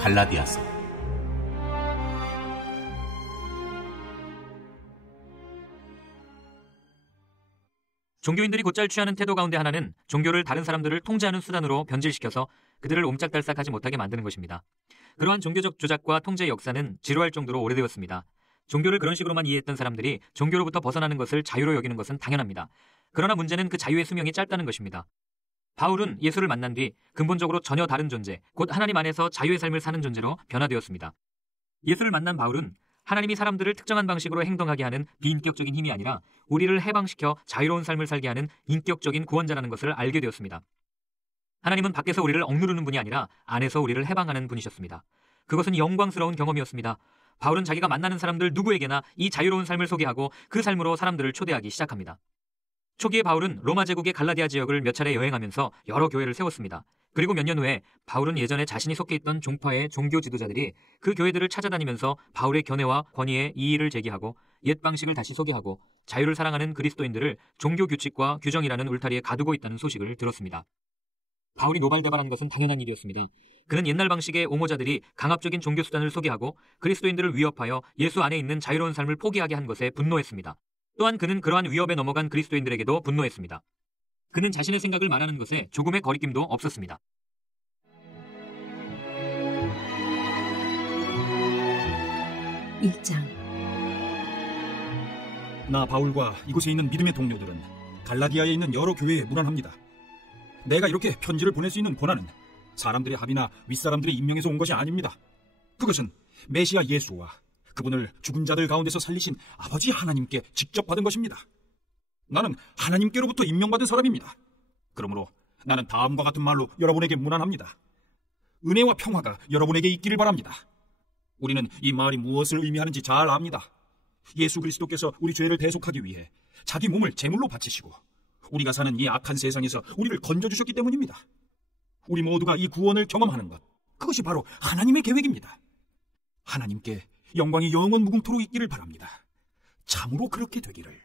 갈라디아서. 종교인들이 곧잘 취하는 태도 가운데 하나는 종교를 다른 사람들을 통제하는 수단으로 변질시켜서 그들을 옴짝달싹하지 못하게 만드는 것입니다. 그러한 종교적 조작과 통제의 역사는 지루할 정도로 오래되었습니다. 종교를 그런 식으로만 이해했던 사람들이 종교로부터 벗어나는 것을 자유로 여기는 것은 당연합니다. 그러나 문제는 그 자유의 수명이 짧다는 것입니다. 바울은 예수를 만난 뒤 근본적으로 전혀 다른 존재, 곧 하나님 안에서 자유의 삶을 사는 존재로 변화되었습니다. 예수를 만난 바울은 하나님이 사람들을 특정한 방식으로 행동하게 하는 비인격적인 힘이 아니라 우리를 해방시켜 자유로운 삶을 살게 하는 인격적인 구원자라는 것을 알게 되었습니다. 하나님은 밖에서 우리를 억누르는 분이 아니라 안에서 우리를 해방하는 분이셨습니다. 그것은 영광스러운 경험이었습니다. 바울은 자기가 만나는 사람들 누구에게나 이 자유로운 삶을 소개하고 그 삶으로 사람들을 초대하기 시작합니다. 초기에 바울은 로마 제국의 갈라디아 지역을 몇 차례 여행하면서 여러 교회를 세웠습니다. 그리고 몇 년 후에 바울은 예전에 자신이 속해 있던 종파의 종교 지도자들이 그 교회들을 찾아다니면서 바울의 견해와 권위에 이의를 제기하고 옛 방식을 다시 소개하고 자유를 사랑하는 그리스도인들을 종교 규칙과 규정이라는 울타리에 가두고 있다는 소식을 들었습니다. 바울이 노발대발한 것은 당연한 일이었습니다. 그는 옛날 방식의 옹호자들이 강압적인 종교 수단을 소개하고 그리스도인들을 위협하여 예수 안에 있는 자유로운 삶을 포기하게 한 것에 분노했습니다. 또한 그는 그러한 위협에 넘어간 그리스도인들에게도 분노했습니다. 그는 자신의 생각을 말하는 것에 조금의 거리낌도 없었습니다. 일장. 나 바울과 이곳에 있는 믿음의 동료들은 갈라디아에 있는 여러 교회에 문안합니다. 내가 이렇게 편지를 보낼 수 있는 권한은 사람들의 합의나 윗사람들의 임명에서 온 것이 아닙니다. 그것은 메시아 예수와 그분을 죽은 자들 가운데서 살리신 아버지 하나님께 직접 받은 것입니다. 나는 하나님께로부터 임명받은 사람입니다. 그러므로 나는 다음과 같은 말로 여러분에게 문안합니다. 은혜와 평화가 여러분에게 있기를 바랍니다. 우리는 이 말이 무엇을 의미하는지 잘 압니다. 예수 그리스도께서 우리 죄를 대속하기 위해 자기 몸을 제물로 바치시고 우리가 사는 이 악한 세상에서 우리를 건져주셨기 때문입니다. 우리 모두가 이 구원을 경험하는 것, 그것이 바로 하나님의 계획입니다. 하나님께 영광이 영원 무궁토록 있기를 바랍니다. 참으로 그렇게 되기를.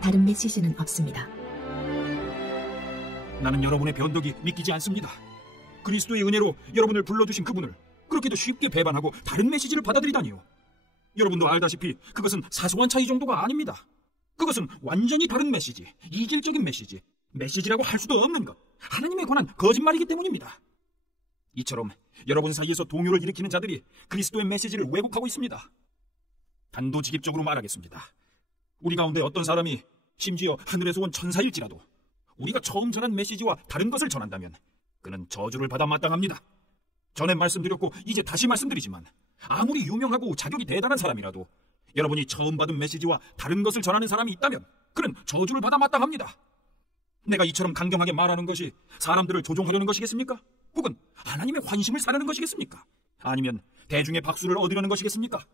다른 메시지는 없습니다. 나는 여러분의 변덕이 믿기지 않습니다. 그리스도의 은혜로 여러분을 불러주신 그분을 그렇게도 쉽게 배반하고 다른 메시지를 받아들이다니요. 여러분도 알다시피 그것은 사소한 차이 정도가 아닙니다. 그것은 완전히 다른 메시지, 이질적인 메시지, 메시지라고 할 수도 없는 것, 하나님에 관한 거짓말이기 때문입니다. 이처럼 여러분 사이에서 동요를 일으키는 자들이 그리스도의 메시지를 왜곡하고 있습니다. 단도직입적으로 말하겠습니다. 우리 가운데 어떤 사람이 심지어 하늘에서 온 천사일지라도 우리가 처음 전한 메시지와 다른 것을 전한다면 그는 저주를 받아 마땅합니다. 전에 말씀드렸고 이제 다시 말씀드리지만 아무리 유명하고 자격이 대단한 사람이라도 여러분이 처음 받은 메시지와 다른 것을 전하는 사람이 있다면 그는 저주를 받아 마땅합니다. 내가 이처럼 강경하게 말하는 것이 사람들을 조종하려는 것이겠습니까? 혹은 하나님의 환심을 사려는 것이겠습니까? 아니면 대중의 박수를 얻으려는 것이겠습니까?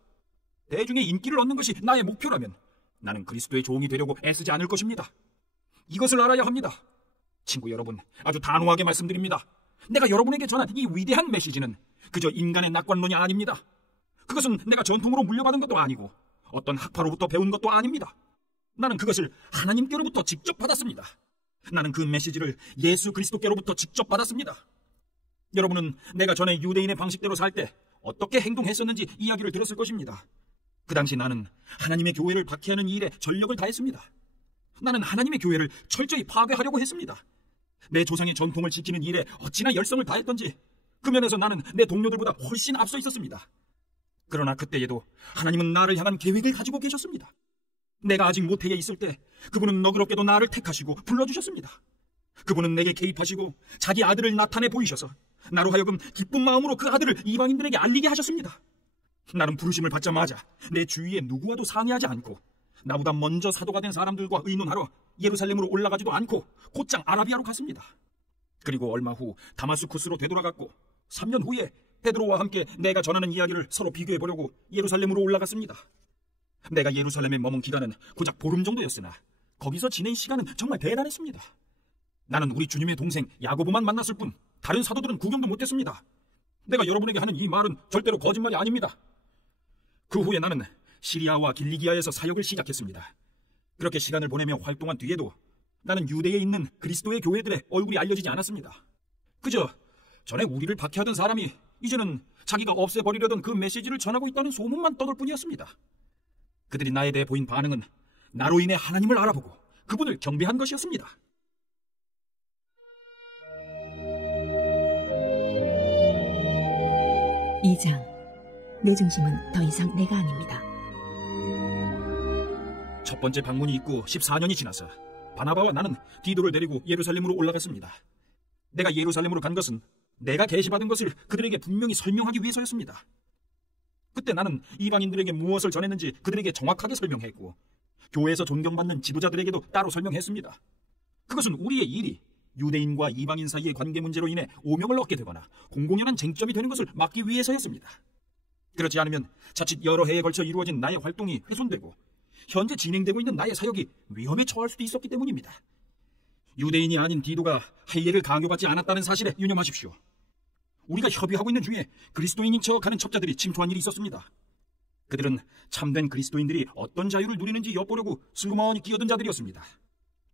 대중의 인기를 얻는 것이 나의 목표라면 나는 그리스도의 종이 되려고 애쓰지 않을 것입니다. 이것을 알아야 합니다. 친구 여러분, 아주 단호하게 말씀드립니다. 내가 여러분에게 전한 이 위대한 메시지는 그저 인간의 낙관론이 아닙니다. 그것은 내가 전통으로 물려받은 것도 아니고 어떤 학파로부터 배운 것도 아닙니다. 나는 그것을 하나님께로부터 직접 받았습니다. 나는 그 메시지를 예수 그리스도께로부터 직접 받았습니다. 여러분은 내가 전에 유대인의 방식대로 살 때 어떻게 행동했었는지 이야기를 들었을 것입니다. 그 당시 나는 하나님의 교회를 박해하는 일에 전력을 다했습니다. 나는 하나님의 교회를 철저히 파괴하려고 했습니다. 내 조상의 전통을 지키는 일에 어찌나 열성을 다했던지 그 면에서 나는 내 동료들보다 훨씬 앞서 있었습니다. 그러나 그때에도 하나님은 나를 향한 계획을 가지고 계셨습니다. 내가 아직 모태에 있을 때 그분은 너그럽게도 나를 택하시고 불러주셨습니다. 그분은 내게 개입하시고 자기 아들을 나타내 보이셔서 나로 하여금 기쁜 마음으로 그 아들을 이방인들에게 알리게 하셨습니다. 나는 부르심을 받자마자 내 주위에 누구와도 상의하지 않고 나보다 먼저 사도가 된 사람들과 의논하러 예루살렘으로 올라가지도 않고 곧장 아라비아로 갔습니다. 그리고 얼마 후 다마스쿠스로 되돌아갔고 3년 후에 베드로와 함께 내가 전하는 이야기를 서로 비교해보려고 예루살렘으로 올라갔습니다. 내가 예루살렘에 머문 기간은 고작 보름 정도였으나 거기서 지낸 시간은 정말 대단했습니다. 나는 우리 주님의 동생 야고보만 만났을 뿐 다른 사도들은 구경도 못했습니다. 내가 여러분에게 하는 이 말은 절대로 거짓말이 아닙니다. 그 후에 나는 시리아와 길리기아에서 사역을 시작했습니다. 그렇게 시간을 보내며 활동한 뒤에도 나는 유대에 있는 그리스도의 교회들의 얼굴이 알려지지 않았습니다. 그저 전에 우리를 박해하던 사람이 이제는 자기가 없애버리려던 그 메시지를 전하고 있다는 소문만 떠돌 뿐이었습니다. 그들이 나에 대해 보인 반응은 나로 인해 하나님을 알아보고 그분을 경배한 것이었습니다. 이장 내 중심은 더 이상 내가 아닙니다. 첫 번째 방문이 있고 14년이 지나서 바나바와 나는 디도를 데리고 예루살렘으로 올라갔습니다. 내가 예루살렘으로 간 것은 내가 계시받은 것을 그들에게 분명히 설명하기 위해서였습니다. 그때 나는 이방인들에게 무엇을 전했는지 그들에게 정확하게 설명했고 교회에서 존경받는 지도자들에게도 따로 설명했습니다. 그것은 우리의 일이 유대인과 이방인 사이의 관계 문제로 인해 오명을 얻게 되거나 공공연한 쟁점이 되는 것을 막기 위해서였습니다. 그렇지 않으면 자칫 여러 해에 걸쳐 이루어진 나의 활동이 훼손되고 현재 진행되고 있는 나의 사역이 위험에 처할 수도 있었기 때문입니다. 유대인이 아닌 디도가 할례를 강요받지 않았다는 사실에 유념하십시오. 우리가 협의하고 있는 중에 그리스도인인 척하는 첩자들이 침투한 일이 있었습니다. 그들은 참된 그리스도인들이 어떤 자유를 누리는지 엿보려고 슬그머니 끼어든 자들이었습니다.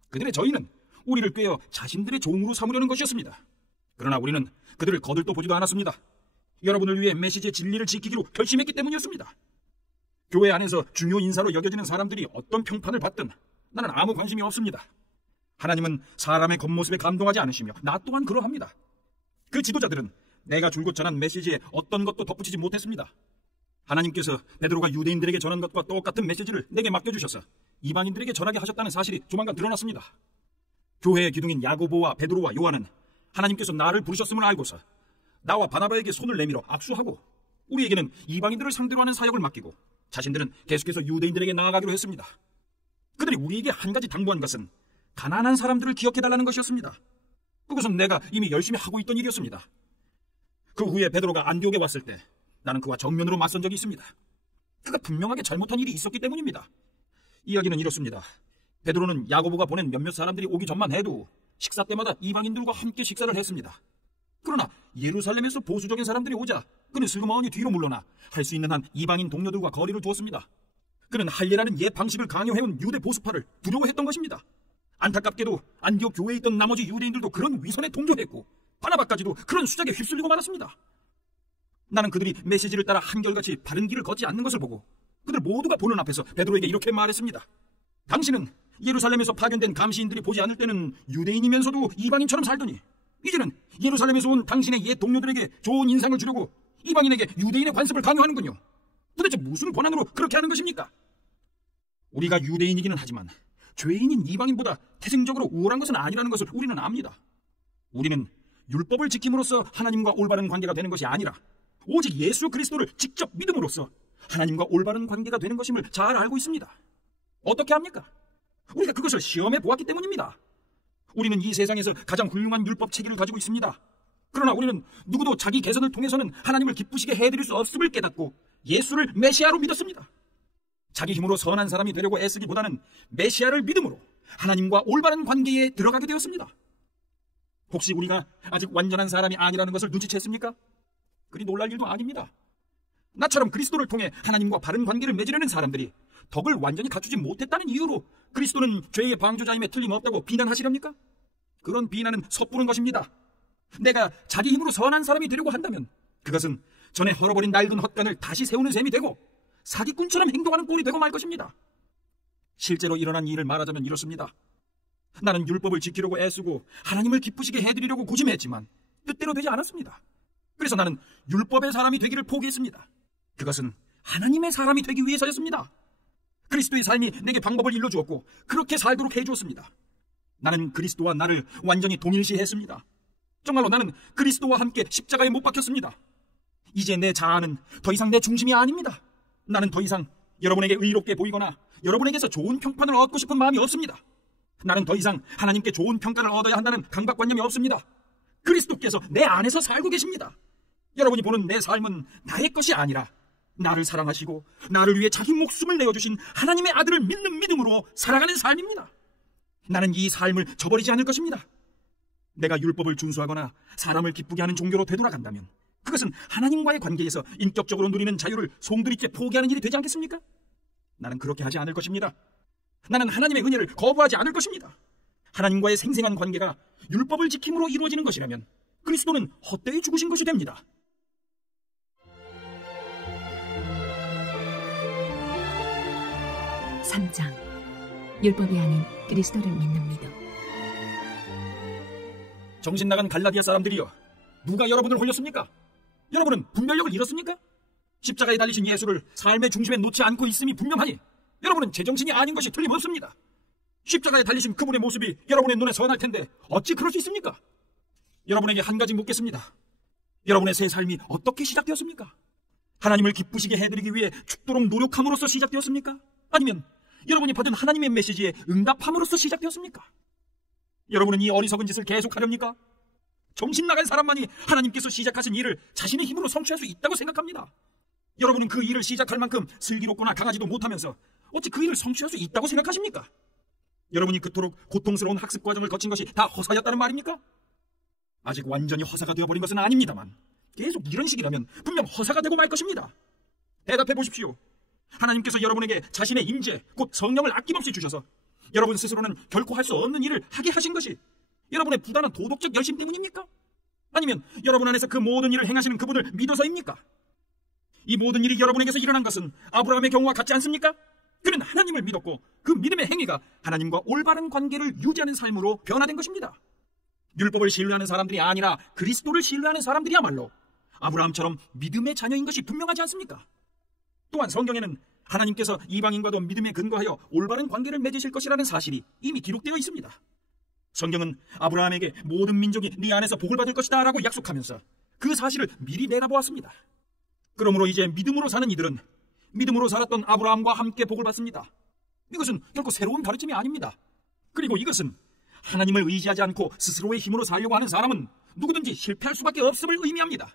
그들의 저희는 우리를 꿰어 자신들의 종으로 삼으려는 것이었습니다. 그러나 우리는 그들을 거들떠 보지도 않았습니다. 여러분을 위해 메시지의 진리를 지키기로 결심했기 때문이었습니다. 교회 안에서 중요 인사로 여겨지는 사람들이 어떤 평판을 받든 나는 아무 관심이 없습니다. 하나님은 사람의 겉모습에 감동하지 않으시며 나 또한 그러합니다. 그 지도자들은 내가 줄곧 전한 메시지에 어떤 것도 덧붙이지 못했습니다. 하나님께서 베드로가 유대인들에게 전한 것과 똑같은 메시지를 내게 맡겨주셔서 이방인들에게 전하게 하셨다는 사실이 조만간 드러났습니다. 교회의 기둥인 야고보와 베드로와 요한은 하나님께서 나를 부르셨음을 알고서 나와 바나바에게 손을 내밀어 악수하고 우리에게는 이방인들을 상대로 하는 사역을 맡기고 자신들은 계속해서 유대인들에게 나아가기로 했습니다. 그들이 우리에게 한 가지 당부한 것은 가난한 사람들을 기억해달라는 것이었습니다. 그것은 내가 이미 열심히 하고 있던 일이었습니다. 그 후에 베드로가 안디옥에 왔을 때 나는 그와 정면으로 맞선 적이 있습니다. 그가 분명하게 잘못한 일이 있었기 때문입니다. 이야기는 이렇습니다. 베드로는 야고보가 보낸 몇몇 사람들이 오기 전만 해도 식사 때마다 이방인들과 함께 식사를 했습니다. 그러나 예루살렘에서 보수적인 사람들이 오자 그는 슬그머니 뒤로 물러나 할 수 있는 한 이방인 동료들과 거리를 두었습니다. 그는 할례라는 옛 방식을 강요해온 유대 보수파를 두려워했던 것입니다. 안타깝게도 안디옥 교회에 있던 나머지 유대인들도 그런 위선에 동조했고 바나바까지도 그런 수작에 휩쓸리고 말았습니다. 나는 그들이 메시지를 따라 한결같이 바른 길을 걷지 않는 것을 보고 그들 모두가 보는 앞에서 베드로에게 이렇게 말했습니다. 당신은 예루살렘에서 파견된 감시인들이 보지 않을 때는 유대인이면서도 이방인처럼 살더니 이제는 예루살렘에서 온 당신의 옛 동료들에게 좋은 인상을 주려고 이방인에게 유대인의 관습을 강요하는군요. 도대체 무슨 권한으로 그렇게 하는 것입니까? 우리가 유대인이기는 하지만 죄인인 이방인보다 태생적으로 우월한 것은 아니라는 것을 우리는 압니다. 우리는 율법을 지킴으로써 하나님과 올바른 관계가 되는 것이 아니라 오직 예수 그리스도를 직접 믿음으로써 하나님과 올바른 관계가 되는 것임을 잘 알고 있습니다. 어떻게 합니까? 우리가 그것을 시험해 보았기 때문입니다. 우리는 이 세상에서 가장 훌륭한 율법 체계를 가지고 있습니다. 그러나 우리는 누구도 자기 개선을 통해서는 하나님을 기쁘시게 해드릴 수 없음을 깨닫고 예수를 메시아로 믿었습니다. 자기 힘으로 선한 사람이 되려고 애쓰기보다는 메시아를 믿음으로 하나님과 올바른 관계에 들어가게 되었습니다. 혹시 우리가 아직 완전한 사람이 아니라는 것을 눈치챘습니까? 그리 놀랄 일도 아닙니다. 나처럼 그리스도를 통해 하나님과 바른 관계를 맺으려는 사람들이 덕을 완전히 갖추지 못했다는 이유로 그리스도는 죄의 방조자임에 틀림없다고 비난하시렵니까? 그런 비난은 섣부른 것입니다. 내가 자기 힘으로 선한 사람이 되려고 한다면 그것은 전에 헐어버린 낡은 헛간을 다시 세우는 셈이 되고 사기꾼처럼 행동하는 꼴이 되고 말 것입니다. 실제로 일어난 일을 말하자면 이렇습니다. 나는 율법을 지키려고 애쓰고 하나님을 기쁘시게 해드리려고 고심했지만 뜻대로 되지 않았습니다. 그래서 나는 율법의 사람이 되기를 포기했습니다. 그것은 하나님의 사람이 되기 위해서였습니다. 그리스도의 삶이 내게 방법을 일러주었고 그렇게 살도록 해주었습니다. 나는 그리스도와 나를 완전히 동일시했습니다. 정말로 나는 그리스도와 함께 십자가에 못 박혔습니다. 이제 내 자아는 더 이상 내 중심이 아닙니다. 나는 더 이상 여러분에게 의롭게 보이거나 여러분에게서 좋은 평판을 얻고 싶은 마음이 없습니다. 나는 더 이상 하나님께 좋은 평가를 얻어야 한다는 강박관념이 없습니다. 그리스도께서 내 안에서 살고 계십니다. 여러분이 보는 내 삶은 나의 것이 아니라 나를 사랑하시고 나를 위해 자기 목숨을 내어주신 하나님의 아들을 믿는 믿음으로 살아가는 삶입니다. 나는 이 삶을 저버리지 않을 것입니다. 내가 율법을 준수하거나 사람을 기쁘게 하는 종교로 되돌아간다면 그것은 하나님과의 관계에서 인격적으로 누리는 자유를 송두리째 포기하는 일이 되지 않겠습니까? 나는 그렇게 하지 않을 것입니다. 나는 하나님의 은혜를 거부하지 않을 것입니다. 하나님과의 생생한 관계가 율법을 지킴으로 이루어지는 것이라면 그리스도는 헛되이 죽으신 것이 됩니다. 삼장 율법이 아닌 그리스도를 믿는 믿음. 정신 나간 갈라디아 사람들이여, 누가 여러분을 홀렸습니까? 여러분은 분별력을 잃었습니까? 십자가에 달리신 예수를 삶의 중심에 놓지 않고 있음이 분명하니 여러분은 제정신이 아닌 것이 틀림없습니다. 십자가에 달리신 그분의 모습이 여러분의 눈에 선할 텐데 어찌 그럴 수 있습니까? 여러분에게 한 가지 묻겠습니다. 여러분의 새 삶이 어떻게 시작되었습니까? 하나님을 기쁘시게 해드리기 위해 죽도록 노력함으로써 시작되었습니까? 아니면 여러분이 받은 하나님의 메시지에 응답함으로써 시작되었습니까? 여러분은 이 어리석은 짓을 계속하렵니까? 정신 나간 사람만이 하나님께서 시작하신 일을 자신의 힘으로 성취할 수 있다고 생각합니다. 여러분은 그 일을 시작할 만큼 슬기롭거나 강하지도 못하면서 어찌 그 일을 성취할 수 있다고 생각하십니까? 여러분이 그토록 고통스러운 학습 과정을 거친 것이 다 허사였다는 말입니까? 아직 완전히 허사가 되어버린 것은 아닙니다만 계속 이런 식이라면 분명 허사가 되고 말 것입니다. 대답해 보십시오. 하나님께서 여러분에게 자신의 임재, 곧 성령을 아낌없이 주셔서 여러분 스스로는 결코 할 수 없는 일을 하게 하신 것이 여러분의 부단한 도덕적 열심 때문입니까? 아니면 여러분 안에서 그 모든 일을 행하시는 그분을 믿어서입니까? 이 모든 일이 여러분에게서 일어난 것은 아브라함의 경우와 같지 않습니까? 그는 하나님을 믿었고 그 믿음의 행위가 하나님과 올바른 관계를 유지하는 삶으로 변화된 것입니다. 율법을 신뢰하는 사람들이 아니라 그리스도를 신뢰하는 사람들이야말로 아브라함처럼 믿음의 자녀인 것이 분명하지 않습니까? 또한 성경에는 하나님께서 이방인과도 믿음에 근거하여 올바른 관계를 맺으실 것이라는 사실이 이미 기록되어 있습니다. 성경은 아브라함에게 모든 민족이 네 안에서 복을 받을 것이다 라고 약속하면서 그 사실을 미리 내다보았습니다. 그러므로 이제 믿음으로 사는 이들은 믿음으로 살았던 아브라함과 함께 복을 받습니다. 이것은 결코 새로운 가르침이 아닙니다. 그리고 이것은 하나님을 의지하지 않고 스스로의 힘으로 살려고 하는 사람은 누구든지 실패할 수밖에 없음을 의미합니다.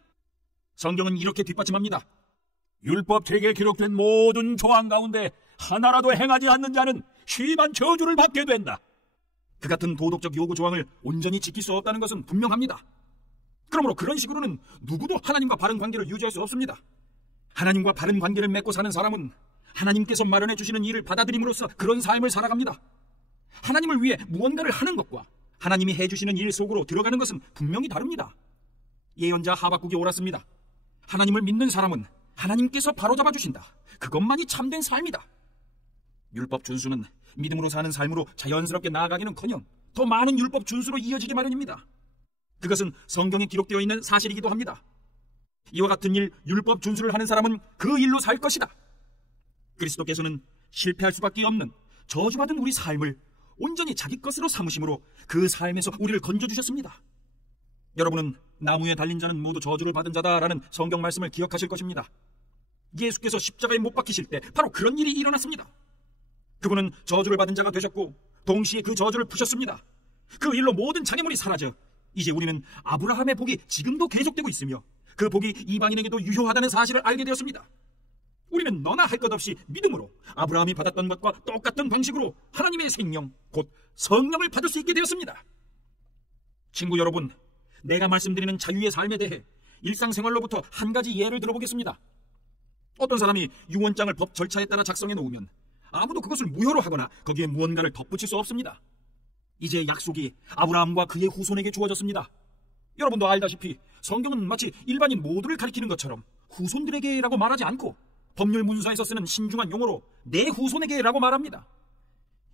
성경은 이렇게 뒷받침합니다. 율법 책에 기록된 모든 조항 가운데 하나라도 행하지 않는 자는 심한 저주를 받게 된다. 그 같은 도덕적 요구 조항을 온전히 지킬 수 없다는 것은 분명합니다. 그러므로 그런 식으로는 누구도 하나님과 바른 관계를 유지할 수 없습니다. 하나님과 바른 관계를 맺고 사는 사람은 하나님께서 마련해 주시는 일을 받아들임으로써 그런 삶을 살아갑니다. 하나님을 위해 무언가를 하는 것과 하나님이 해주시는 일 속으로 들어가는 것은 분명히 다릅니다. 예언자 하박국이 옳았습니다. 하나님을 믿는 사람은 하나님께서 바로잡아 주신다. 그것만이 참된 삶이다. 율법 준수는 믿음으로 사는 삶으로 자연스럽게 나아가기는커녕 더 많은 율법 준수로 이어지기 마련입니다. 그것은 성경에 기록되어 있는 사실이기도 합니다. 이와 같은 일, 율법 준수를 하는 사람은 그 일로 살 것이다. 그리스도께서는 실패할 수밖에 없는 저주받은 우리 삶을 온전히 자기 것으로 삼으심으로 그 삶에서 우리를 건져주셨습니다. 여러분은 나무에 달린 자는 모두 저주를 받은 자다라는 성경 말씀을 기억하실 것입니다. 예수께서 십자가에 못 박히실 때 바로 그런 일이 일어났습니다. 그분은 저주를 받은 자가 되셨고 동시에 그 저주를 푸셨습니다. 그 일로 모든 장애물이 사라져 이제 우리는 아브라함의 복이 지금도 계속되고 있으며 그 복이 이방인에게도 유효하다는 사실을 알게 되었습니다. 우리는 너나 할 것 없이 믿음으로 아브라함이 받았던 것과 똑같은 방식으로 하나님의 생명, 곧 성령을 받을 수 있게 되었습니다. 친구 여러분, 내가 말씀드리는 자유의 삶에 대해 일상생활로부터 한 가지 예를 들어보겠습니다. 어떤 사람이 유언장을 법 절차에 따라 작성해 놓으면 아무도 그것을 무효로 하거나 거기에 무언가를 덧붙일 수 없습니다. 이제 약속이 아브라함과 그의 후손에게 주어졌습니다. 여러분도 알다시피 성경은 마치 일반인 모두를 가리키는 것처럼 후손들에게라고 말하지 않고 법률 문서에서 쓰는 신중한 용어로 내 후손에게라고 말합니다.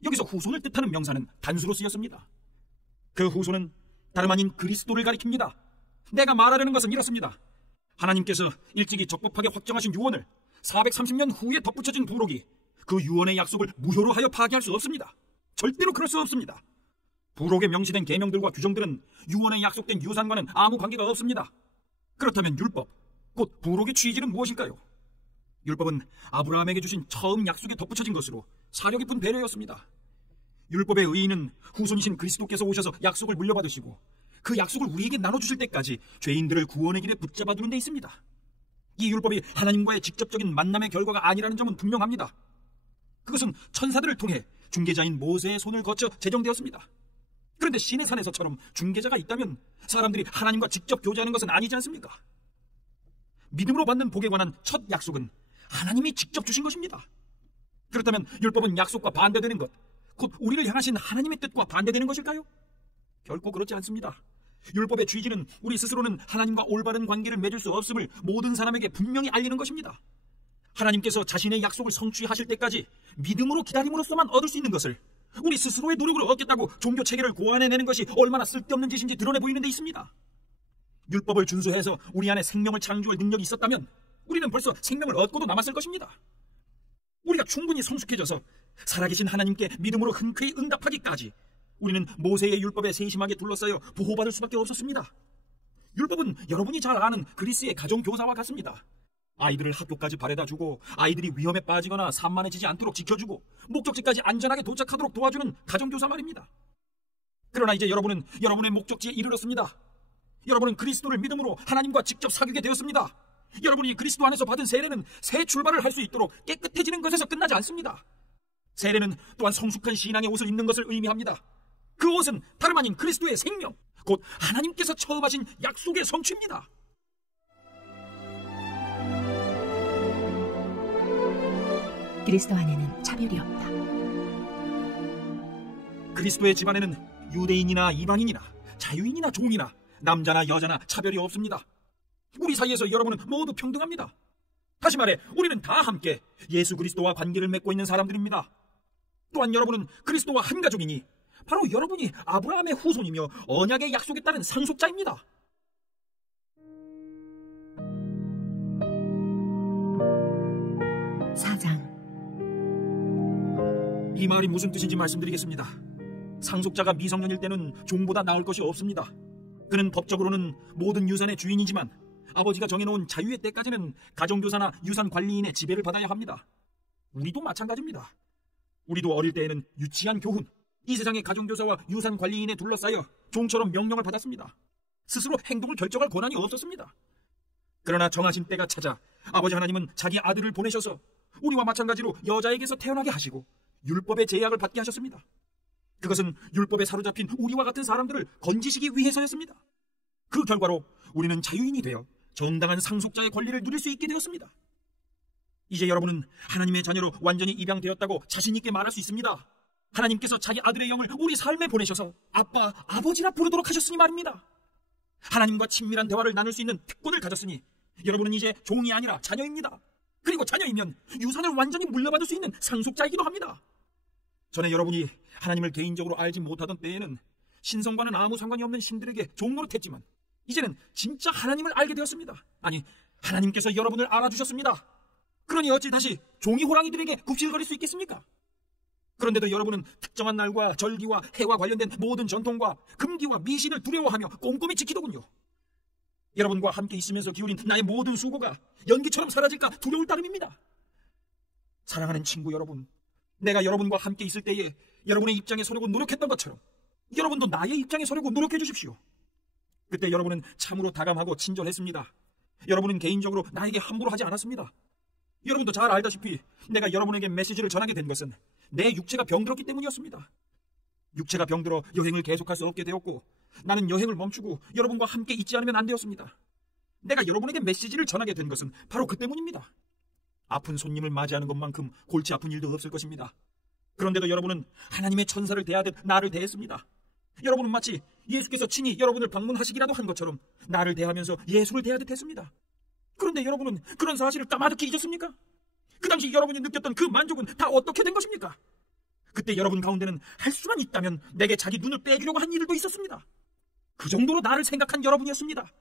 여기서 후손을 뜻하는 명사는 단수로 쓰였습니다. 그 후손은 다름 아닌 그리스도를 가리킵니다. 내가 말하려는 것은 이렇습니다. 하나님께서 일찍이 적법하게 확정하신 유언을 430년 후에 덧붙여진 부록이 그 유언의 약속을 무효로 하여 파기할 수 없습니다. 절대로 그럴 수 없습니다. 부록에 명시된 계명들과 규정들은 유언에 약속된 유산과는 아무 관계가 없습니다. 그렇다면 율법, 곧 부록의 취지는 무엇일까요? 율법은 아브라함에게 주신 처음 약속에 덧붙여진 것으로 사려 깊은 배려였습니다. 율법의 의의는 후손이신 그리스도께서 오셔서 약속을 물려받으시고 그 약속을 우리에게 나눠주실 때까지 죄인들을 구원의 길에 붙잡아 두는 데 있습니다. 이 율법이 하나님과의 직접적인 만남의 결과가 아니라는 점은 분명합니다. 그것은 천사들을 통해 중개자인 모세의 손을 거쳐 제정되었습니다. 그런데 신의 산에서처럼 중개자가 있다면 사람들이 하나님과 직접 교제하는 것은 아니지 않습니까? 믿음으로 받는 복에 관한 첫 약속은 하나님이 직접 주신 것입니다. 그렇다면 율법은 약속과 반대되는 것, 곧 우리를 향하신 하나님의 뜻과 반대되는 것일까요? 결코 그렇지 않습니다. 율법의 취지는 우리 스스로는 하나님과 올바른 관계를 맺을 수 없음을 모든 사람에게 분명히 알리는 것입니다. 하나님께서 자신의 약속을 성취하실 때까지 믿음으로 기다림으로써만 얻을 수 있는 것을 우리 스스로의 노력으로 얻겠다고 종교 체계를 고안해내는 것이 얼마나 쓸데없는 짓인지 드러내 보이는 데 있습니다. 율법을 준수해서 우리 안에 생명을 창조할 능력이 있었다면 우리는 벌써 생명을 얻고도 남았을 것입니다. 우리가 충분히 성숙해져서 살아계신 하나님께 믿음으로 흔쾌히 응답하기까지 우리는 모세의 율법에 세심하게 둘러싸여 보호받을 수밖에 없었습니다. 율법은 여러분이 잘 아는 그리스의 가정교사와 같습니다. 아이들을 학교까지 바래다주고 아이들이 위험에 빠지거나 산만해지지 않도록 지켜주고 목적지까지 안전하게 도착하도록 도와주는 가정교사 말입니다. 그러나 이제 여러분은 여러분의 목적지에 이르렀습니다. 여러분은 그리스도를 믿음으로 하나님과 직접 사귀게 되었습니다. 여러분이 그리스도 안에서 받은 세례는 새 출발을 할 수 있도록 깨끗해지는 것에서 끝나지 않습니다. 세례는 또한 성숙한 신앙의 옷을 입는 것을 의미합니다. 그 옷은 다름 아닌 그리스도의 생명, 곧 하나님께서 처음 하신 약속의 성취입니다. 그리스도 안에는 차별이 없다. 그리스도의 집안에는 유대인이나 이방인이나 자유인이나 종이나 남자나 여자나 차별이 없습니다. 우리 사이에서 여러분은 모두 평등합니다. 다시 말해 우리는 다 함께 예수 그리스도와 관계를 맺고 있는 사람들입니다. 또한 여러분은 그리스도와 한 가족이니 바로 여러분이 아브라함의 후손이며 언약의 약속에 따른 상속자입니다. 사장. 이 말이 무슨 뜻인지 말씀드리겠습니다. 상속자가 미성년일 때는 종보다 나을 것이 없습니다. 그는 법적으로는 모든 유산의 주인이지만 아버지가 정해놓은 자유의 때까지는 가정교사나 유산관리인의 지배를 받아야 합니다. 우리도 마찬가지입니다. 우리도 어릴 때에는 유치한 교훈, 이 세상의 가정교사와 유산관리인에 둘러싸여 종처럼 명령을 받았습니다. 스스로 행동을 결정할 권한이 없었습니다. 그러나 정하신 때가 찾아 아버지 하나님은 자기 아들을 보내셔서 우리와 마찬가지로 여자에게서 태어나게 하시고 율법의 제약을 받게 하셨습니다. 그것은 율법에 사로잡힌 우리와 같은 사람들을 건지시기 위해서였습니다. 그 결과로 우리는 자유인이 되어 정당한 상속자의 권리를 누릴 수 있게 되었습니다. 이제 여러분은 하나님의 자녀로 완전히 입양되었다고 자신 있게 말할 수 있습니다. 하나님께서 자기 아들의 영을 우리 삶에 보내셔서 아빠, 아버지라 부르도록 하셨으니 말입니다. 하나님과 친밀한 대화를 나눌 수 있는 특권을 가졌으니 여러분은 이제 종이 아니라 자녀입니다. 그리고 자녀이면 유산을 완전히 물려받을 수 있는 상속자이기도 합니다. 전에 여러분이 하나님을 개인적으로 알지 못하던 때에는 신성과는 아무 상관이 없는 신들에게 종노릇했지만 이제는 진짜 하나님을 알게 되었습니다. 아니, 하나님께서 여러분을 알아주셨습니다. 그러니 어찌 다시 종이 호랑이들에게 굽실거릴 수 있겠습니까? 그런데도 여러분은 특정한 날과 절기와 해와 관련된 모든 전통과 금기와 미신을 두려워하며 꼼꼼히 지키더군요. 여러분과 함께 있으면서 기울인 나의 모든 수고가 연기처럼 사라질까 두려울 따름입니다. 사랑하는 친구 여러분, 내가 여러분과 함께 있을 때에 여러분의 입장에 서려고 노력했던 것처럼 여러분도 나의 입장에 서려고 노력해 주십시오. 그때 여러분은 참으로 다감하고 친절했습니다. 여러분은 개인적으로 나에게 함부로 하지 않았습니다. 여러분도 잘 알다시피 내가 여러분에게 메시지를 전하게 된 것은 내 육체가 병들었기 때문이었습니다. 육체가 병들어 여행을 계속할 수 없게 되었고 나는 여행을 멈추고 여러분과 함께 있지 않으면 안 되었습니다. 내가 여러분에게 메시지를 전하게 된 것은 바로 그 때문입니다. 아픈 손님을 맞이하는 것만큼 골치 아픈 일도 없을 것입니다. 그런데도 여러분은 하나님의 천사를 대하듯 나를 대했습니다. 여러분은 마치 예수께서 친히 여러분을 방문하시기라도 한 것처럼 나를 대하면서 예수를 대하듯 했습니다. 그런데 여러분은 그런 사실을 까마득히 잊었습니까? 그 당시 여러분이 느꼈던 그 만족은 다 어떻게 된 것입니까? 그때 여러분 가운데는 할 수만 있다면 내게 자기 눈을 빼주려고 한 이들도 있었습니다. 그 정도로 나를 생각한 여러분이었습니다.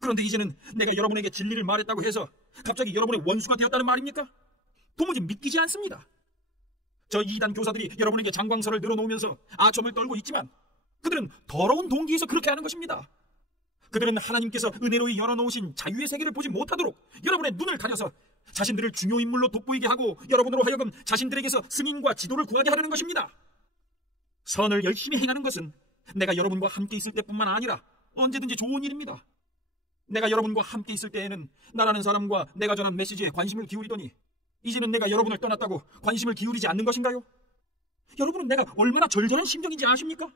그런데 이제는 내가 여러분에게 진리를 말했다고 해서 갑자기 여러분의 원수가 되었다는 말입니까? 도무지 믿기지 않습니다. 저 이단 교사들이 여러분에게 장광설을 늘어놓으면서 아첨을 떨고 있지만 그들은 더러운 동기에서 그렇게 하는 것입니다. 그들은 하나님께서 은혜로 열어놓으신 자유의 세계를 보지 못하도록 여러분의 눈을 가려서 자신들을 중요 인물로 돋보이게 하고 여러분으로 하여금 자신들에게서 승인과 지도를 구하게 하려는 것입니다. 선을 열심히 행하는 것은 내가 여러분과 함께 있을 때뿐만 아니라 언제든지 좋은 일입니다. 내가 여러분과 함께 있을 때에는 나라는 사람과 내가 전한 메시지에 관심을 기울이더니 이제는 내가 여러분을 떠났다고 관심을 기울이지 않는 것인가요? 여러분은 내가 얼마나 절절한 심정인지 아십니까?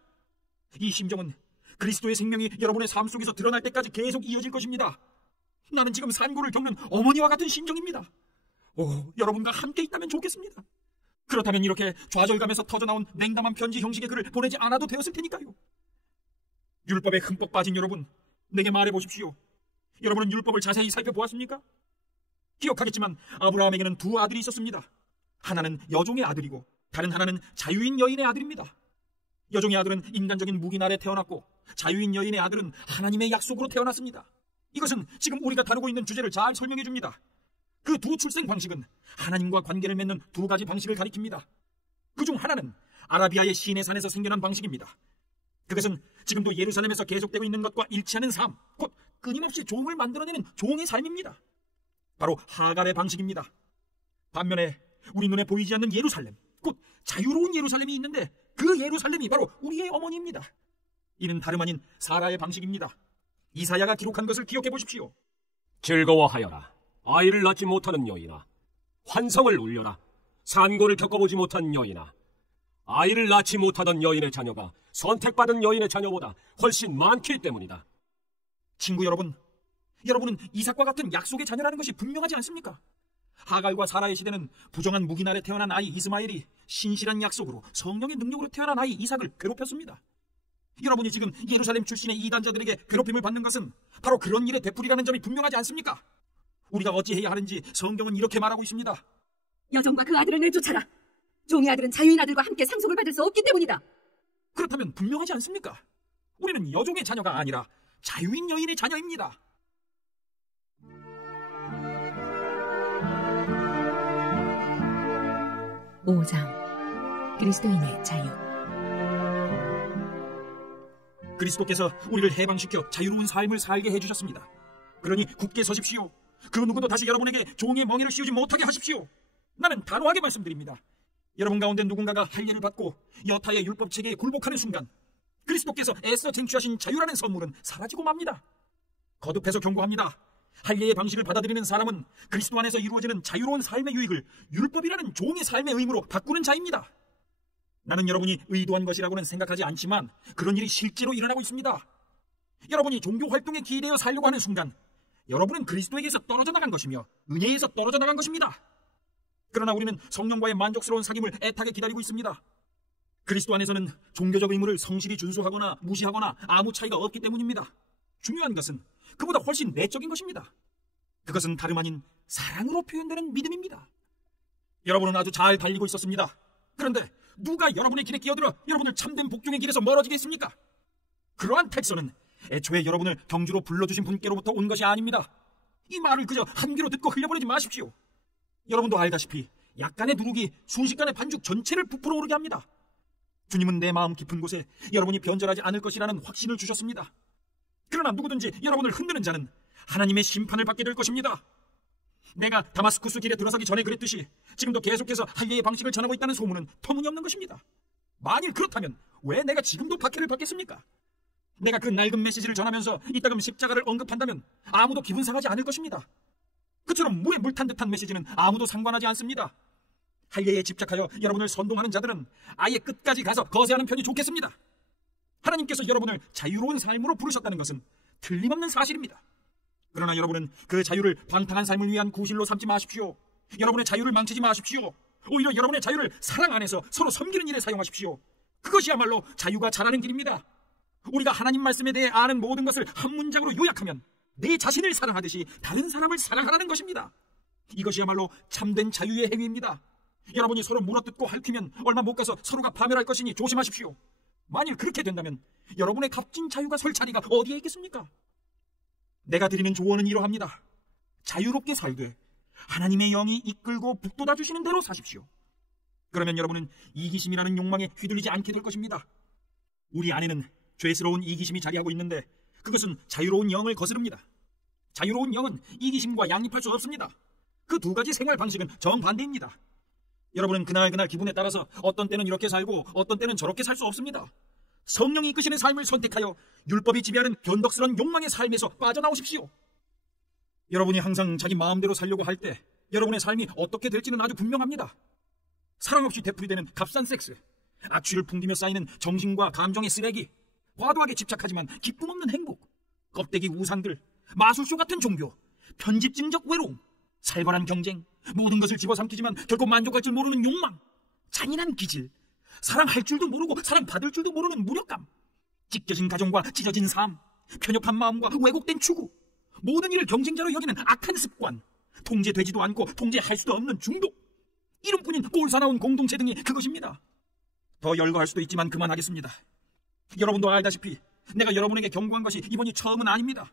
이 심정은 그리스도의 생명이 여러분의 삶 속에서 드러날 때까지 계속 이어질 것입니다. 나는 지금 산고를 겪는 어머니와 같은 심정입니다. 여러분과 함께 있다면 좋겠습니다. 그렇다면 이렇게 좌절감에서 터져나온 냉담한 편지 형식의 글을 보내지 않아도 되었을 테니까요. 율법에 흠뻑 빠진 여러분, 내게 말해보십시오. 여러분은 율법을 자세히 살펴보았습니까? 기억하겠지만 아브라함에게는 두 아들이 있었습니다. 하나는 여종의 아들이고 다른 하나는 자유인 여인의 아들입니다. 여종의 아들은 인간적인 무긴 아래 태어났고 자유인 여인의 아들은 하나님의 약속으로 태어났습니다. 이것은 지금 우리가 다루고 있는 주제를 잘 설명해 줍니다. 그 두 출생 방식은 하나님과 관계를 맺는 두 가지 방식을 가리킵니다. 그중 하나는 아라비아의 시내산에서 생겨난 방식입니다. 그것은 지금도 예루살렘에서 계속되고 있는 것과 일치하는 삶, 곧 끊임없이 종을 만들어내는 종의 삶입니다. 바로 하갈의 방식입니다. 반면에 우리 눈에 보이지 않는 예루살렘, 곧 자유로운 예루살렘이 있는데 그 예루살렘이 바로 우리의 어머니입니다. 이는 다름 아닌 사라의 방식입니다. 이사야가 기록한 것을 기억해 보십시오. 즐거워하여라, 아이를 낳지 못하는 여인아. 환성을 울려라, 산고를 겪어보지 못한 여인아. 아이를 낳지 못하던 여인의 자녀가 선택받은 여인의 자녀보다 훨씬 많기 때문이다. 친구 여러분, 여러분은 이삭과 같은 약속의 자녀라는 것이 분명하지 않습니까? 하갈과 사라의 시대는 부정한 무긴 아래 태어난 아이 이스마엘이 신실한 약속으로 성령의 능력으로 태어난 아이 이삭을 괴롭혔습니다. 여러분이 지금 예루살렘 출신의 이단자들에게 괴롭힘을 받는 것은 바로 그런 일의 되풀이라는 점이 분명하지 않습니까? 우리가 어찌해야 하는지 성경은 이렇게 말하고 있습니다. 여종과 그 아들을 내쫓아라. 종의 아들은 자유인 아들과 함께 상속을 받을 수 없기 때문이다. 그렇다면 분명하지 않습니까? 우리는 여종의 자녀가 아니라 자유인 여인의 자녀입니다. (5장) 그리스도인의 자유. 그리스도께서 우리를 해방시켜 자유로운 삶을 살게 해주셨습니다. 그러니 굳게 서십시오. 그 누구도 다시 여러분에게 종의 멍에를 씌우지 못하게 하십시오. 나는 단호하게 말씀드립니다. 여러분 가운데 누군가가 할례를 받고 여타의 율법 체계에 굴복하는 순간 그리스도께서 애써 쟁취하신 자유라는 선물은 사라지고 맙니다. 거듭해서 경고합니다. 할례의 방식을 받아들이는 사람은 그리스도 안에서 이루어지는 자유로운 삶의 유익을 율법이라는 종의 삶의 의무로 바꾸는 자입니다. 나는 여러분이 의도한 것이라고는 생각하지 않지만 그런 일이 실제로 일어나고 있습니다. 여러분이 종교 활동에 기대어 살려고 하는 순간 여러분은 그리스도에게서 떨어져 나간 것이며 은혜에서 떨어져 나간 것입니다. 그러나 우리는 성령과의 만족스러운 사귐을 애타게 기다리고 있습니다. 그리스도 안에서는 종교적 의무를 성실히 준수하거나 무시하거나 아무 차이가 없기 때문입니다. 중요한 것은 그보다 훨씬 내적인 것입니다. 그것은 다름 아닌 사랑으로 표현되는 믿음입니다. 여러분은 아주 잘 달리고 있었습니다. 그런데 누가 여러분의 길에 끼어들어 여러분을 참된 복종의 길에서 멀어지게 했습니까? 그러한 택선은 애초에 여러분을 경주로 불러주신 분께로부터 온 것이 아닙니다. 이 말을 그저 한 귀로 듣고 흘려보내지 마십시오. 여러분도 알다시피 약간의 누룩이 순식간에 반죽 전체를 부풀어 오르게 합니다. 주님은 내 마음 깊은 곳에 여러분이 변절하지 않을 것이라는 확신을 주셨습니다. 그러나 누구든지 여러분을 흔드는 자는 하나님의 심판을 받게 될 것입니다. 내가 다마스쿠스 길에 들어서기 전에 그랬듯이 지금도 계속해서 할례의 방식을 전하고 있다는 소문은 터무니없는 것입니다. 만일 그렇다면 왜 내가 지금도 박해를 받겠습니까? 내가 그 낡은 메시지를 전하면서 이따금 십자가를 언급한다면 아무도 기분 상하지 않을 것입니다. 그처럼 무에 물 탄 듯한 메시지는 아무도 상관하지 않습니다. 할례에 집착하여 여러분을 선동하는 자들은 아예 끝까지 가서 거세하는 편이 좋겠습니다. 하나님께서 여러분을 자유로운 삶으로 부르셨다는 것은 틀림없는 사실입니다. 그러나 여러분은 그 자유를 방탕한 삶을 위한 구실로 삼지 마십시오. 여러분의 자유를 망치지 마십시오. 오히려 여러분의 자유를 사랑 안에서 서로 섬기는 일에 사용하십시오. 그것이야말로 자유가 자라는 길입니다. 우리가 하나님 말씀에 대해 아는 모든 것을 한 문장으로 요약하면 내 자신을 사랑하듯이 다른 사람을 사랑하라는 것입니다. 이것이야말로 참된 자유의 행위입니다. 여러분이 서로 물어뜯고 핥히면 얼마 못 가서 서로가 파멸할 것이니 조심하십시오. 만일 그렇게 된다면 여러분의 값진 자유가 설 자리가 어디에 있겠습니까? 내가 드리는 조언은 이러합니다. 자유롭게 살되 하나님의 영이 이끌고 북돋아 주시는 대로 사십시오. 그러면 여러분은 이기심이라는 욕망에 휘둘리지 않게 될 것입니다. 우리 안에는 죄스러운 이기심이 자리하고 있는데 그것은 자유로운 영을 거스릅니다. 자유로운 영은 이기심과 양립할 수 없습니다. 그 두 가지 생활 방식은 정반대입니다. 여러분은 그날 기분에 따라서 어떤 때는 이렇게 살고 어떤 때는 저렇게 살 수 없습니다. 성령이 이끄시는 삶을 선택하여 율법이 지배하는 변덕스러운 욕망의 삶에서 빠져나오십시오. 여러분이 항상 자기 마음대로 살려고 할 때 여러분의 삶이 어떻게 될지는 아주 분명합니다. 사랑 없이 되풀이되는 값싼 섹스, 악취를 풍기며 쌓이는 정신과 감정의 쓰레기, 과도하게 집착하지만 기쁨 없는 행복, 껍데기 우상들, 마술쇼 같은 종교, 편집증적 외로움, 살벌한 경쟁, 모든 것을 집어삼키지만 결코 만족할 줄 모르는 욕망, 잔인한 기질, 사랑할 줄도 모르고 사랑받을 줄도 모르는 무력감, 찢겨진 가정과 찢어진 삶, 편협한 마음과 왜곡된 추구, 모든 일을 경쟁자로 여기는 악한 습관, 통제되지도 않고 통제할 수도 없는 중독, 이름뿐인 꼴사나운 공동체 등이 그것입니다. 더 열거할 수도 있지만 그만하겠습니다. 여러분도 알다시피 내가 여러분에게 경고한 것이 이번이 처음은 아닙니다.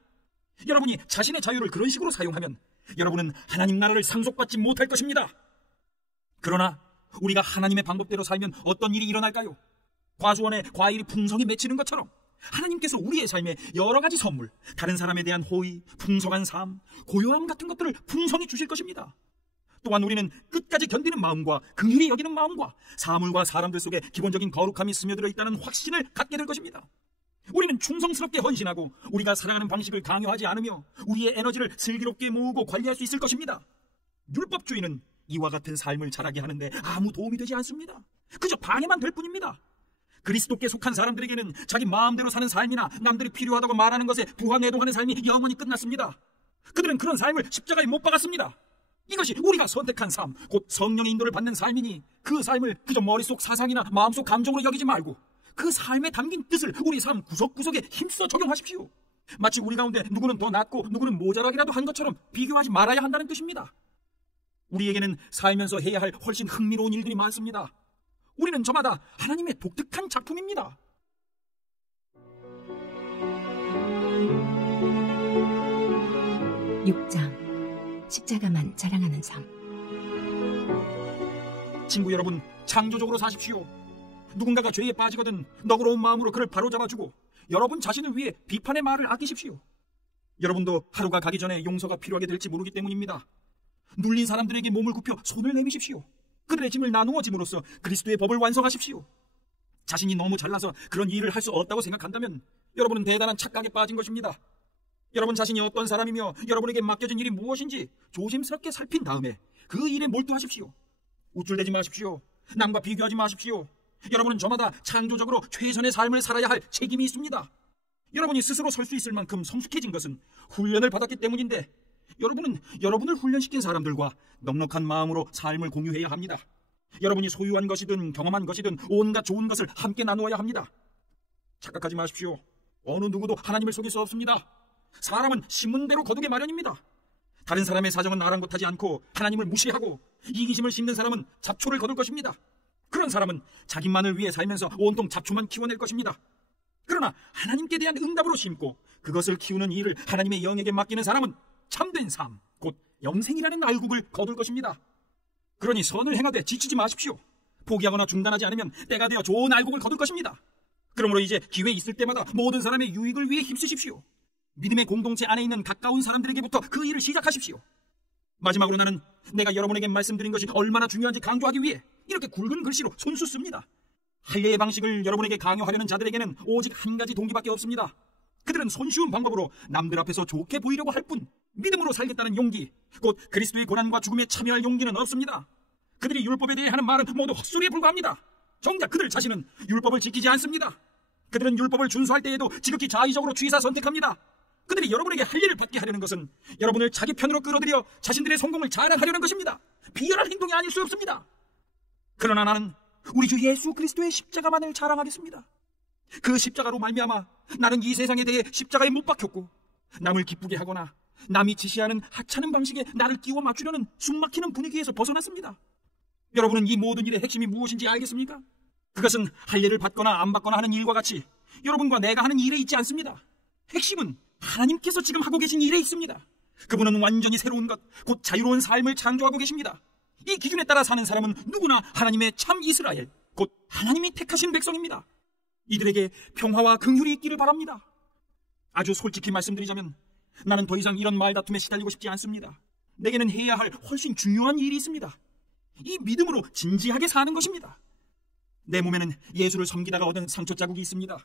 여러분이 자신의 자유를 그런 식으로 사용하면 여러분은 하나님 나라를 상속받지 못할 것입니다. 그러나 우리가 하나님의 방법대로 살면 어떤 일이 일어날까요? 과수원에 과일이 풍성히 맺히는 것처럼 하나님께서 우리의 삶에 여러 가지 선물, 다른 사람에 대한 호의, 풍성한 삶, 고요함 같은 것들을 풍성히 주실 것입니다. 또한 우리는 끝까지 견디는 마음과 긍휼히 여기는 마음과 사물과 사람들 속에 기본적인 거룩함이 스며들어 있다는 확신을 갖게 될 것입니다. 우리는 충성스럽게 헌신하고 우리가 살아가는 방식을 강요하지 않으며 우리의 에너지를 슬기롭게 모으고 관리할 수 있을 것입니다. 율법주의는 이와 같은 삶을 자라게 하는데 아무 도움이 되지 않습니다. 그저 방해만 될 뿐입니다. 그리스도께 속한 사람들에게는 자기 마음대로 사는 삶이나 남들이 필요하다고 말하는 것에 부하내동하는 삶이 영원히 끝났습니다. 그들은 그런 삶을 십자가에 못 박았습니다. 이것이 우리가 선택한 삶, 곧 성령의 인도를 받는 삶이니 그 삶을 그저 머릿속 사상이나 마음속 감정으로 여기지 말고 그 삶에 담긴 뜻을 우리 삶 구석구석에 힘써 적용하십시오. 마치 우리 가운데 누구는 더 낫고 누구는 모자라기라도 한 것처럼 비교하지 말아야 한다는 뜻입니다. 우리에게는 살면서 해야 할 훨씬 흥미로운 일들이 많습니다. 우리는 저마다 하나님의 독특한 작품입니다. (6장) 십자가만 자랑하는 삶. 친구 여러분, 창조적으로 사십시오. 누군가가 죄에 빠지거든 너그러운 마음으로 그를 바로잡아주고 여러분 자신을 위해 비판의 말을 아끼십시오. 여러분도 하루가 가기 전에 용서가 필요하게 될지 모르기 때문입니다. 눌린 사람들에게 몸을 굽혀 손을 내미십시오. 그들의 짐을 나누어 짐으로써 그리스도의 법을 완성하십시오. 자신이 너무 잘나서 그런 일을 할 수 없다고 생각한다면 여러분은 대단한 착각에 빠진 것입니다. 여러분 자신이 어떤 사람이며 여러분에게 맡겨진 일이 무엇인지 조심스럽게 살핀 다음에 그 일에 몰두하십시오. 우쭐대지 마십시오. 남과 비교하지 마십시오. 여러분은 저마다 창조적으로 최선의 삶을 살아야 할 책임이 있습니다. 여러분이 스스로 설 수 있을 만큼 성숙해진 것은 훈련을 받았기 때문인데 여러분은 여러분을 훈련시킨 사람들과 넉넉한 마음으로 삶을 공유해야 합니다. 여러분이 소유한 것이든 경험한 것이든 온갖 좋은 것을 함께 나누어야 합니다. 착각하지 마십시오. 어느 누구도 하나님을 속일 수 없습니다. 사람은 심은대로 거두게 마련입니다. 다른 사람의 사정은 아랑곳하지 않고 하나님을 무시하고 이기심을 심는 사람은 잡초를 거둘 것입니다. 그런 사람은 자기만을 위해 살면서 온통 잡초만 키워낼 것입니다. 그러나 하나님께 대한 응답으로 심고 그것을 키우는 일을 하나님의 영에게 맡기는 사람은 참된 삶, 곧 영생이라는 알국을 거둘 것입니다. 그러니 선을 행하되 지치지 마십시오. 포기하거나 중단하지 않으면 때가 되어 좋은 알국을 거둘 것입니다. 그러므로 이제 기회 있을 때마다 모든 사람의 유익을 위해 힘쓰십시오. 믿음의 공동체 안에 있는 가까운 사람들에게부터 그 일을 시작하십시오. 마지막으로 나는 내가 여러분에게 말씀드린 것이 얼마나 중요한지 강조하기 위해 이렇게 굵은 글씨로 손수 씁니다. 할례의 방식을 여러분에게 강요하려는 자들에게는 오직 한 가지 동기밖에 없습니다. 그들은 손쉬운 방법으로 남들 앞에서 좋게 보이려고 할 뿐 믿음으로 살겠다는 용기, 곧 그리스도의 고난과 죽음에 참여할 용기는 없습니다. 그들이 율법에 대해 하는 말은 모두 헛소리에 불과합니다. 정작 그들 자신은 율법을 지키지 않습니다. 그들은 율법을 준수할 때에도 지극히 자의적으로 취사 선택합니다. 그들이 여러분에게 할 일을 받게 하려는 것은 여러분을 자기 편으로 끌어들여 자신들의 성공을 자랑하려는 것입니다. 비열한 행동이 아닐 수 없습니다. 그러나 나는 우리 주 예수 그리스도의 십자가만을 자랑하겠습니다. 그 십자가로 말미암아 나는 이 세상에 대해 십자가에 못 박혔고 남을 기쁘게 하거나 남이 지시하는 하찮은 방식에 나를 끼워 맞추려는 숨막히는 분위기에서 벗어났습니다. 여러분은 이 모든 일의 핵심이 무엇인지 알겠습니까? 그것은 할례를 받거나 안 받거나 하는 일과 같이 여러분과 내가 하는 일에 있지 않습니다. 핵심은 하나님께서 지금 하고 계신 일에 있습니다. 그분은 완전히 새로운 것, 곧 자유로운 삶을 창조하고 계십니다. 이 기준에 따라 사는 사람은 누구나 하나님의 참 이스라엘, 곧 하나님이 택하신 백성입니다. 이들에게 평화와 긍휼이 있기를 바랍니다. 아주 솔직히 말씀드리자면 나는 더 이상 이런 말다툼에 시달리고 싶지 않습니다. 내게는 해야 할 훨씬 중요한 일이 있습니다. 이 믿음으로 진지하게 사는 것입니다. 내 몸에는 예수를 섬기다가 얻은 상처 자국이 있습니다.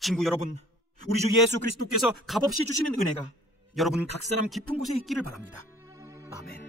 친구 여러분, 우리 주 예수 그리스도께서 값없이 주시는 은혜가 여러분 각 사람 깊은 곳에 있기를 바랍니다. 아멘.